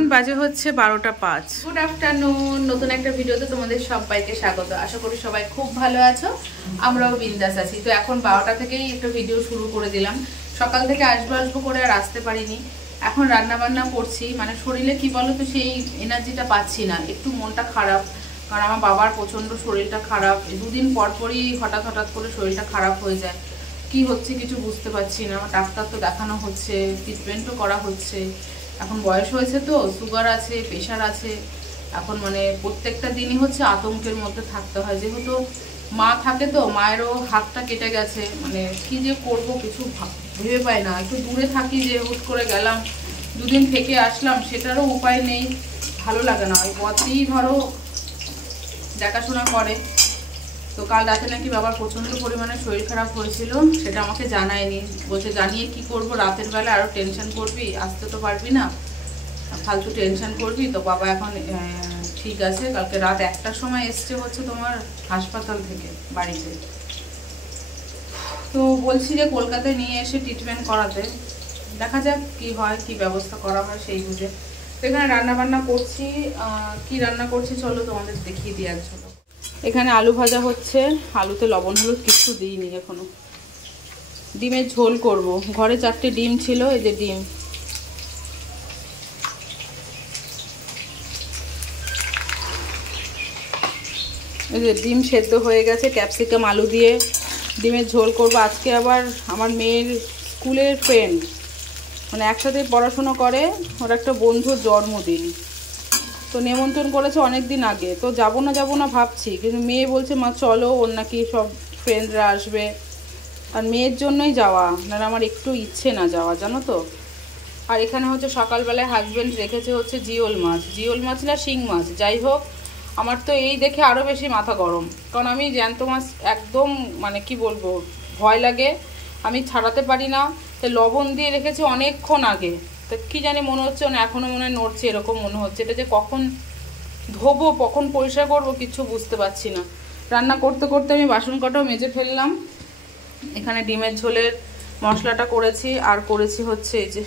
এখন বাজে হচ্ছে 12টা 5। Good afternoon. নতুন একটা ভিডিওতে তোমাদের সবাইকে স্বাগত। আশা করি সবাই খুব ভালো আছো, আমরাও বিন্দাস আছি। তো এখন 12টা থেকেই একটা ভিডিও শুরু করে দিলাম। সকাল থেকে আসবো করে আর আসতে পারিনি। এখন রান্না বান্না করছি, মানে শরীরে কি বলো তো, সেই এনার্জিটা পাচ্ছি না, একটু মনটা খারাপ। কারণ আমার বাবার প্রচণ্ড শরীরটা খারাপ, দুদিন পরপরই হঠাৎ করে শরীরটা খারাপ হয়ে যায়। কি হচ্ছে কিছু বুঝতে পারছি না। ডাক্তার তো দেখানো হচ্ছে, ট্রিটমেন্টও করা হচ্ছে। এখন বয়স হয়েছে তো, সুগার আছে, প্রেশার আছে। এখন মানে প্রত্যেকটা দিনই হচ্ছে আতঙ্কের মধ্যে থাকতে হয়। যেহেতু মা থাকে তো, মায়েরও হাতটা কেটে গেছে, মানে কি যে করব কিছু ভেবে পাই না। একটু দূরে থাকি, যে হুট করে গেলাম, দুদিন থেকে আসলাম, সেটারও উপায় নেই। ভালো লাগে না। ওই পথেই ধরো দেখাশোনা করে। তো কাল রাতে নাকি বাবার প্রচণ্ড পরিমাণে শরীর খারাপ হয়েছিল, সেটা আমাকে জানায়নি। বলছে জানিয়ে কি করব, রাতের বেলা আরও টেনশন করবি, আসতে তো পারবি না, ফালতু টেনশন করবি। তো বাবা এখন ঠিক আছে। কালকে রাত 1টার সময় এসছে হচ্ছে তোমার হাসপাতাল থেকে বাড়িতে। তো বলছি যে কলকাতায় নিয়ে এসে ট্রিটমেন্ট করাতে, দেখা যাক কি হয়, কি ব্যবস্থা করা হয় সেই বুঝে। তো এখানে রান্না বান্না করছি। কি রান্না করছি চলো তোমাদের দেখিয়ে দিয়ে চলো। এখানে আলু ভাজা হচ্ছে, আলুতে লবণ হলুদ কিছু দিইনি এখনো। ডিমের ঝোল করব। ঘরে 4টে ডিম ছিল, এই যে ডিম। এই যে ডিম সেদ্ধ হয়ে গেছে, ক্যাপসিকাম আলু দিয়ে ডিমের ঝোল করব। আজকে আবার আমার মেয়ের স্কুলের ফ্রেন্ড, মানে একসাথে পড়াশুনো করে, ওর একটা বন্ধুর জন্মদিন। তো নেমন্তন্ন করেছে অনেক দিন আগে। তো যাবো না ভাবছি, কিন্তু মেয়ে বলছে মা চলো, ওর নাকি সব ফ্রেন্ডরা আসবে। আর মেয়ের জন্যই যাওয়া, না আমার একটু ইচ্ছে না যাওয়া, জানো তো। আর এখানে হচ্ছে সকালবেলায় হাজব্যান্ড রেখেছে হচ্ছে জিওল মাছ না শিং মাছ, যাই হোক। আমার তো এই দেখে আরও বেশি মাথা গরম, কারণ আমি জ্যান্ত মাছ একদম মানে কি বলবো, ভয় লাগে, আমি ছাড়াতে পারি না। তো লবণ দিয়ে রেখেছি অনেকক্ষণ আগে, তো কী জানি মনে হচ্ছে না, এখনও মনে হয় নড়ছে, এরকম মনে হচ্ছে। এটা যে কখন ধোবো, কখন পরিষ্কার করবো, কিচ্ছু বুঝতে পারছি না। রান্না করতে করতে আমি বাসন কটাও মেজে ফেললাম। এখানে ডিমের ঝোলের মশলাটা করেছি, আর করেছি হচ্ছে এই যে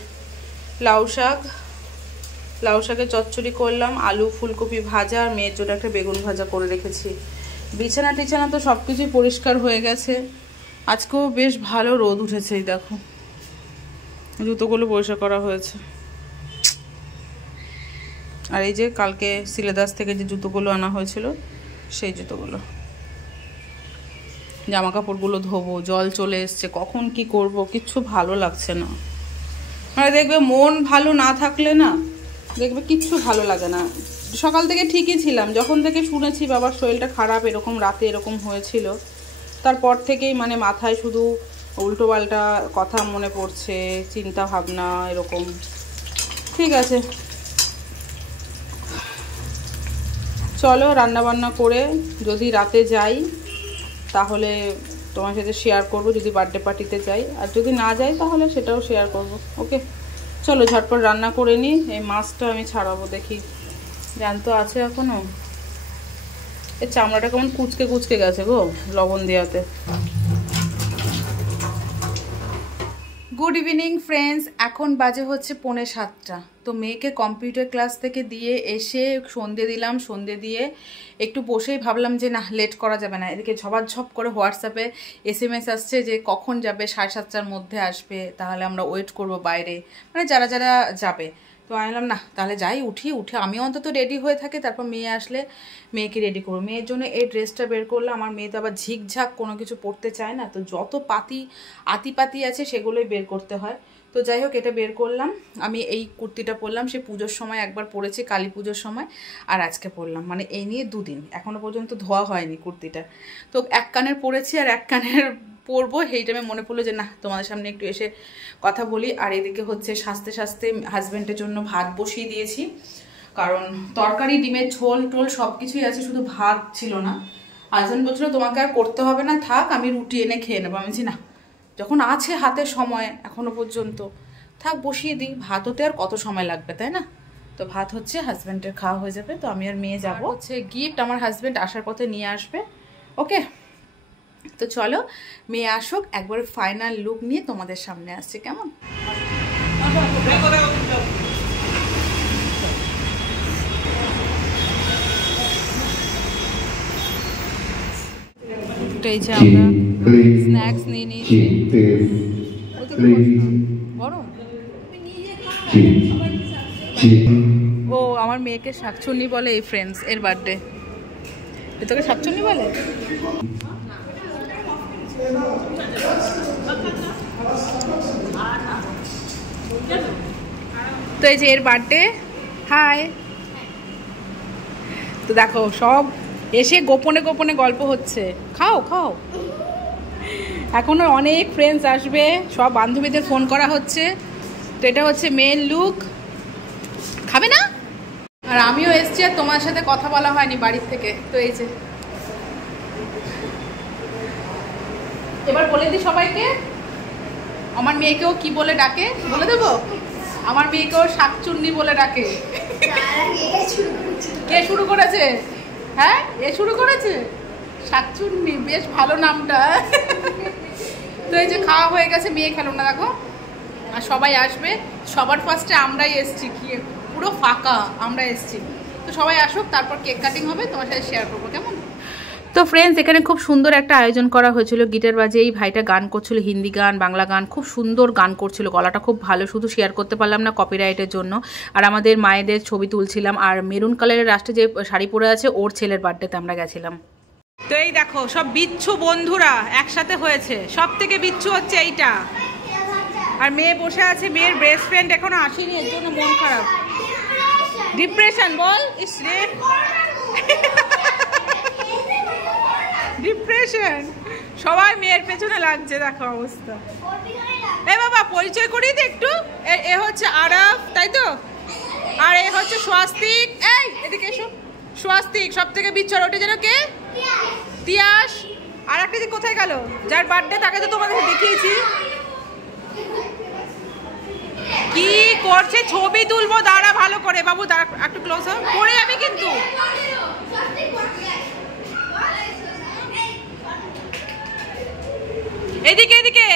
লাউ শাকের চচ্চড়ি করলাম, আলু ফুলকপি ভাজা, আর মেয়ের জন্য একটা বেগুন ভাজা করে রেখেছি। বিছানা টিছানা তো সব কিছুই পরিষ্কার হয়ে গেছে। আজকেও বেশ ভালো রোদ উঠেছে, এই দেখো জুতোগুলো পরিষ্কার করা হয়েছে। আর এই যে কালকে সিলেদাস থেকে যে জুতোগুলো আনা হয়েছিল, সেই জুতোগুলো। জামা কাপড়গুলো ধোবো, জল চলে এসছে, কখন কি করব কিচ্ছু ভালো লাগছে না। মানে দেখবে মন ভালো না থাকলে না, দেখবে কিচ্ছু ভালো লাগে না। সকাল থেকে ঠিকই ছিলাম, যখন থেকে শুনেছি বাবার শরীরটা খারাপ, এরকম রাতে এরকম হয়েছিল, তারপর থেকেই মানে মাথায় শুধু উল্টোপাল্টা কথা মনে পড়ছে, চিন্তা ভাবনা এরকম। ঠিক আছে চলো রান্না বান্না করে যদি রাতে যাই তাহলে তোমার সাথে শেয়ার করব, যদি বার্থডে পার্টিতে যাই। আর যদি না যাই তাহলে সেটাও শেয়ার করব। ওকে চলো ঝটপট রান্না করে নিই। এই মাছটা আমি ছাড়াবো, দেখি জ্যান্ত আছে এখনো। এই চামড়াটা কেমন কুচকে গেছে গো লবণ দেওয়াতে। গুড ইভিনিং ফ্রেন্ডস, এখন বাজে হচ্ছে 6:45। তো মেয়েকে কম্পিউটার ক্লাস থেকে দিয়ে এসে সন্ধে দিলাম। সন্ধে দিয়ে একটু বসেই ভাবলাম যে না, লেট করা যাবে না। এদিকে ঝপাঝপ করে হোয়াটসঅ্যাপে SMS আসছে যে কখন যাবে, 7:30টার মধ্যে আসবে, তাহলে আমরা ওয়েট করব বাইরে, মানে যারা যারা যাবে। তো আমি বললাম না, তাহলে যাই, উঠে আমি অন্তত রেডি হয়ে থাকি, তারপর মেয়ে আসলে মেয়েকে রেডি করবো। মেয়ের জন্য এই ড্রেসটা বের করলাম। আমার মেয়ে তো আবার ঝিকঝাক কোনো কিছু পরতে চায় না, তো যত আতিপাতি আছে সেগুলোই বের করতে হয়। তো যাই হোক, এটা বের করলাম। আমি এই কুর্তিটা পরলাম, সে পুজোর সময় একবার পরেছি, কালী পুজোর সময়, আর আজকে পরলাম, মানে এই নিয়ে 2 দিন, এখনও পর্যন্ত ধোয়া হয়নি কুর্তিটা। তো এক কানের পরেছি আর এক কানের পরবো। সেই টাইমে মনে পড়লো যে না, তোমাদের সামনে একটু এসে কথা বলি। আর এদিকে হচ্ছে সাজতে হাজব্যান্ডের জন্য ভাত বসিয়ে দিয়েছি, কারণ তরকারি, ডিমের ঝোল টোল সব কিছুই আছে, শুধু ভাত ছিল না। হাজব্যান্ড বলছিল তোমাকে আর করতে হবে না, থাক, আমি রুটি এনে খেয়ে নেবো। আমি বলছি না, যখন আছে হাতে সময় এখনো পর্যন্ত, থাক বসিয়ে দিই, ভাত হতে আর কত সময় লাগবে, তাই না। তো ভাত হচ্ছে, হাজব্যান্ডের খাওয়া হয়ে যাবে, তো আমি আর মেয়ে যাবো। হচ্ছে গিফট আমার হাজব্যান্ড আসার পথে নিয়ে আসবে। ওকে তো চলো মেয়ে আসুক, একবার ফাইনাল লুক নিয়ে তোমাদের সামনে আসছে, কেমন। তো এই যে আমরা স্ন্যাক্স নিয়ে নিয়েছি। গরম ও আমার মেয়েকে শাকচুন্নি বলে এই ফ্রেন্ডস এর বার্থডে। তোকে শাকচুন্নি বলে? তো এই যে এর বার্থডে। হাই। তো দেখো সব এসে গোপনে গোপনে গল্প হচ্ছে। খাও খাও। এখনো অনেক ফ্রেন্ডস আসবে, সব বান্ধবীদের ফোন করা হচ্ছে। তো এটা হচ্ছে মেন লুক। খাবে না? আর আমিও এসছি আর তোমার সাথে কথা বলা হয়নি বাড়ির থেকে। তো এই যে এবার বলে দিই সবাইকে আমার মেয়েকেও কি বলে ডাকে, বলে দেবো? আমার মেয়েকেও শাকচুন্নি বলে ডাকে। কে শুরু করেছে? হ্যাঁ, এ শুরু করেছে শাকচুন্নি। বেশ ভালো নামটা। তো এই যে খাওয়া হয়ে গেছে, মেয়ে খেলো না দেখো। আর সবাই আসবে, সবার ফার্স্টে আমরাই এসছি, কি পুরো ফাঁকা আমরা এসছি। তো সবাই আসুক, তারপর কেক কাটিং হবে, তোমার সাথে শেয়ার করবো, কেমন? তো ফ্রেন্ডস এখানে খুব সুন্দর একটা আয়োজন করা হয়েছিল। গিটার বাজে এই ভাইটা গান করছিল, হিন্দি গান, বাংলা গান, খুব সুন্দর গান করছিল, গলাটা খুব ভালো। শুধু শেয়ার করতে পারলাম না কপিরাইটের জন্য। আর আমাদের মায়েদের ছবি তুলছিলাম। আর মেরুন কালারের লাস্টে যে শাড়ি পরে আছে ওর ছেলের বার্থডেতে আমরা গেছিলাম। তো এই দেখো সব বিচ্ছু বন্ধুরা একসাথে হয়েছে। সব থেকে বিচ্ছু হচ্ছে এইটা। আর মেয়ে বসে আছে, মেয়ের বেস্ট ফ্রেন্ড এখনো আসেনি, এর জন্য মন খারাপ। ডিপ্রেশন বল। ইস রে, ডিপ্রেশন। সবাই মেয়ের পেছনে লাগছে, দেখো অবস্থা। এ বাবা পরিচয় করিয়ে দে একটু। এ হচ্ছে আরব, তাই তো? আর এ হচ্ছে স্বাস্তিক। এই এদিকে এসো। স্বাস্তিক সব থেকে বিচ্ছর। ওটা যেন কে? তিয়াস। আর একটা যে কোথায় গেল, যার বার্থডে, তাকে তো তোমাদের দেখিয়েছি। কি করছে? ছবি তুলবো, দাঁড়া ভালো করে বাবু, দাঁড়া একটু ক্লোজ হ, পড়ে যাবে কিন্তু। এদিকে এদিকে।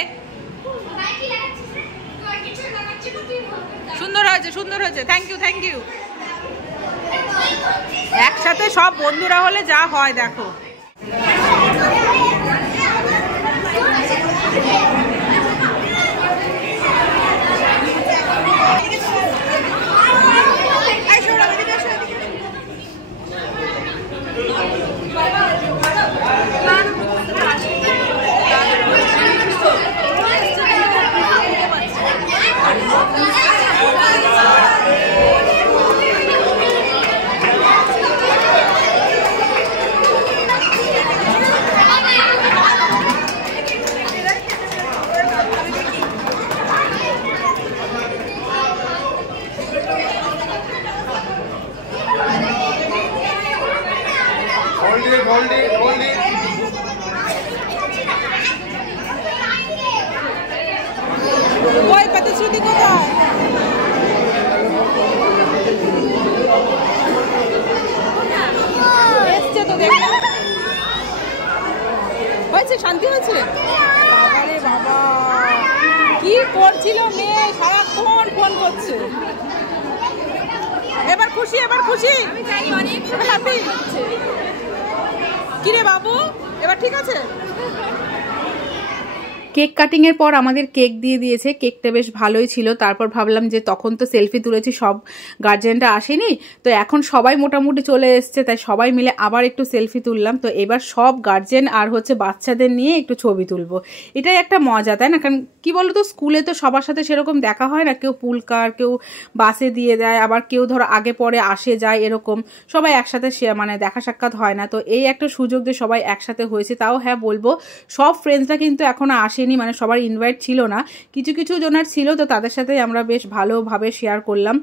সুন্দর হয়েছে, সুন্দর হয়েছে। Thank you, thank you. একসাথে সব বন্ধুরা হলে যা হয় দেখো। Hold it, hold it. ওই পাতশ্রুতি কোথায়? এসছে তো দেখলাম। হয়েছে, শান্তি হয়েছে। বাবারে বাবা, কি করছিল মেয়ে, সারাক্ষণ ফোন করছে। এবার খুশি, এবার খুশি। আমি জানি অনেক হ্যাপি। কিরে বাবু, এবার ঠিক আছে? কেক কাটিংয়ের পর আমাদের কেক দিয়ে দিয়েছে। কেকটা বেশ ভালোই ছিল। তারপর ভাবলাম যে তখন তো সেলফি তুলেছি, সব গার্জেনরা আসেনি, তো এখন সবাই মোটামুটি চলে এসছে, তাই সবাই মিলে আবার একটু সেলফি তুললাম। তো এবার সব গার্জেন আর হচ্ছে বাচ্চাদের নিয়ে একটু ছবি তুলবো। এটাই একটা মজা, তাই না? কারণ কি বলতো, স্কুলে তো সবার সাথে সেরকম দেখা হয় না। কেউ পুলকার, কেউ বাসে দিয়ে দেয়, আবার কেউ ধরো আগে পরে আসে যায়, এরকম সবাই একসাথে মানে দেখা সাক্ষাৎ হয় না। তো এই একটা সুযোগ যে সবাই একসাথে হয়েছে। তাও হ্যাঁ বলবো, সব ফ্রেন্ডসরা কিন্তু এখনো আসেনি, মানে সবার ইনভাইট ছিল না, কিছু কিছু জনের ছিল। তো তাদের সাথে আমরা বেশ ভালোভাবে শেয়ার করলাম,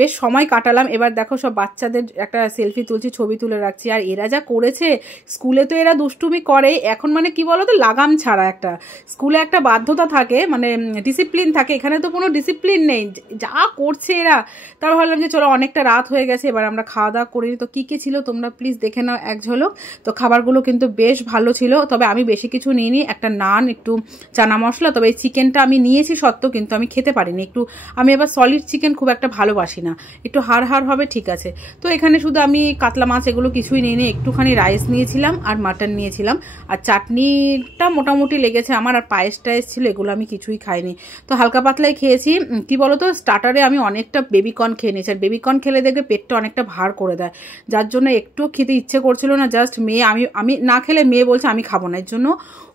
বেশ সময় কাটালাম। এবার দেখো সব বাচ্চাদের একটা সেলফি তুলছি, ছবি তুলে রাখছি। আর এরা যা করেছে, স্কুলে তো এরা দুষ্টুমি করে এখন, মানে কি বলতো, লাগাম ছাড়া। একটা স্কুলে একটা বাধ্যতা থাকে, মানে ডিসিপ্লিন থাকে, এখানে তো কোনো ডিসিপ্লিন নেই, যা করছে এরা। তারপর ভাবলাম যে চলো, অনেকটা রাত হয়ে গেছে, এবার আমরা খাওয়া দাওয়া করিনি। তো কী কী ছিল তোমরা প্লিজ দেখে নাও এক ঝলক। তো খাবারগুলো কিন্তু বেশ ভালো ছিল, তবে আমি বেশি কিছু নিইনি। একটা নান, একটু চানা মশলা। তবে এই চিকেনটা আমি নিয়েছি সত্ত্বেও কিন্তু আমি খেতে পারিনি, একটু আমি এবার সলিড চিকেন খুব একটা ভালোবাসি না, একটু হাড় হবে ঠিক আছে। তো এখানে শুধু আমি কাতলা মাছ এগুলো কিছুই নিয়ে একটুখানি রাইস নিয়েছিলাম আর মাটন নিয়েছিলাম, আর চাটনিটা মোটামুটি লেগেছে আমার, আর পায়েস টায়েস ছিল, এগুলো আমি কিছুই খাইনি। তো হালকা পাতলাই খেয়েছি। কি বলতো, স্টার্টারে আমি অনেকটা বেবিকর্ন খেয়ে নিয়েছি, আর বেবিকর্ন খেলে দেখবে পেটটা অনেকটা ভার করে দেয়, যার জন্য একটু খেতে ইচ্ছে করছিল না। জাস্ট মেয়ে, আমি না খেলে মেয়ে বলছে আমি খাবো না, এর জন্য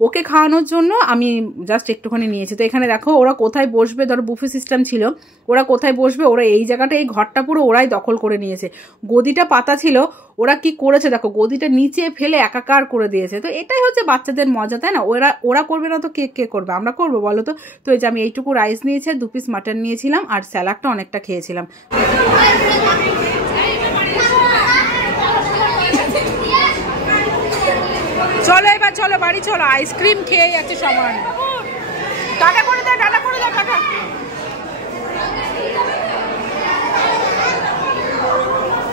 ওকে খাওয়ানোর জন্য আমি জাস্ট একটুখানি নিয়েছি। তো এখানে দেখো ওরা কোথায় বসবে, ধরো বুফে সিস্টেম ছিল, ওরা কোথায় বসবে, ওরা এই জায়গাটা, এই ঘরটা পুরো ওরাই দখল করে নিয়েছে। গদিটা পাতা ছিল, ওরা কি করেছে দেখো, গদিটা নিচে ফেলে একাকার করে দিয়েছে। তো এটাই হচ্ছে বাচ্চাদের মজা, তাই না? ওরা করবে না তো কে করবে, আমরা করবো বলো তো? তো এই যে আমি এইটুকু রাইস নিয়েছি, 2 পিস মাটন নিয়েছিলাম, আর স্যালাডটা অনেকটা খেয়েছিলাম। চলো এবার চলো বাড়ি চলো, আইসক্রিম খেয়ে যাচ্ছে সমান। টাটা করে দাও, টাটা করে দাও, টাটা।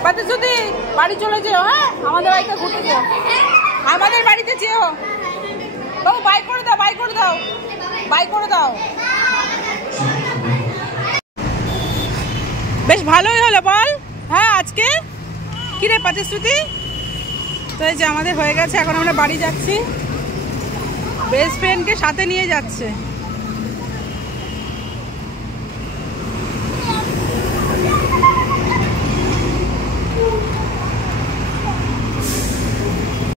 পাতে যদি বাড়ি চলে যেও, হ্যাঁ আমাদের বাড়িতে ঘুরতে যেও, আমাদের বাড়িতে যেও। বাবু বাই করে দাও, বাই করে দাও, বাই করে দাও। বেশ ভালোই হলো বল, হ্যাঁ আজকে কি রে পাতিশ্রুতি? তো এই যে আমাদের হয়ে গেছে, এখন আমরা বাড়ি যাচ্ছি, বেস্ট ফ্রেন্ডকে সাথে নিয়ে যাচ্ছে।